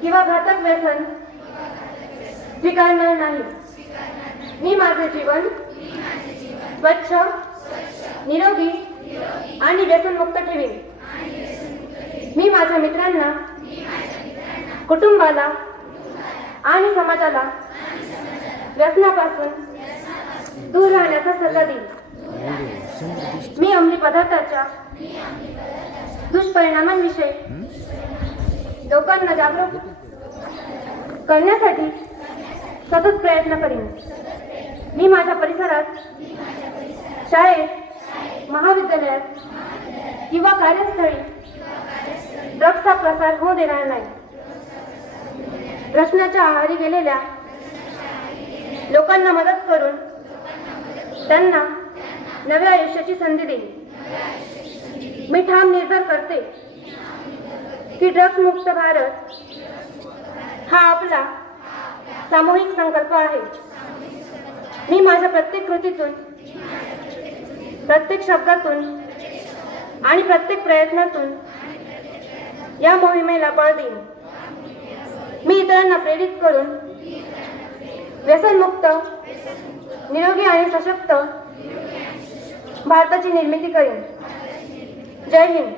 किंवा घातक व्यसन स्वीकारणार नाही. मी माझे जीवन स्वच्छ, निरोगी आणि व्यसनमुक्त ठेवीन. मी माझ्या मित्रांना, कुटुंबाला आणि समाजाला व्यसनापासून दूर राहण्याचा सल्ला देईन. मी अंमली पदार्थाच्या दुष्परिणामांविषयी लोकांना जागरूक करण्यासाठी सतत प्रयत्न करीन. मी माझ्या परिसरात, शाळेत, महाविद्यालयात किंवा कार्यस्थळी ड्रग्सचा प्रसार होऊ देणार नाही. व्यसनाच्या आहारी गेलेल्या लोकांना मदत करून त्यांना नव्या आयुष्याची संधी देईन. मी ठाम निर्धार करते की ड्रग्स मुक्त भारत हा आपला सामूहिक संकल्प आहे. मी माझ्या प्रत्येक कृतीतून, प्रत्येक शब्दातून आणि प्रत्येक प्रयत्नातून या मोहिमेला बळ देईन. मी इतरांना प्रेरित करून व्यसनमुक्त, निरोगी आणि सशक्त भारताची निर्मिती करेन. जय हिंद.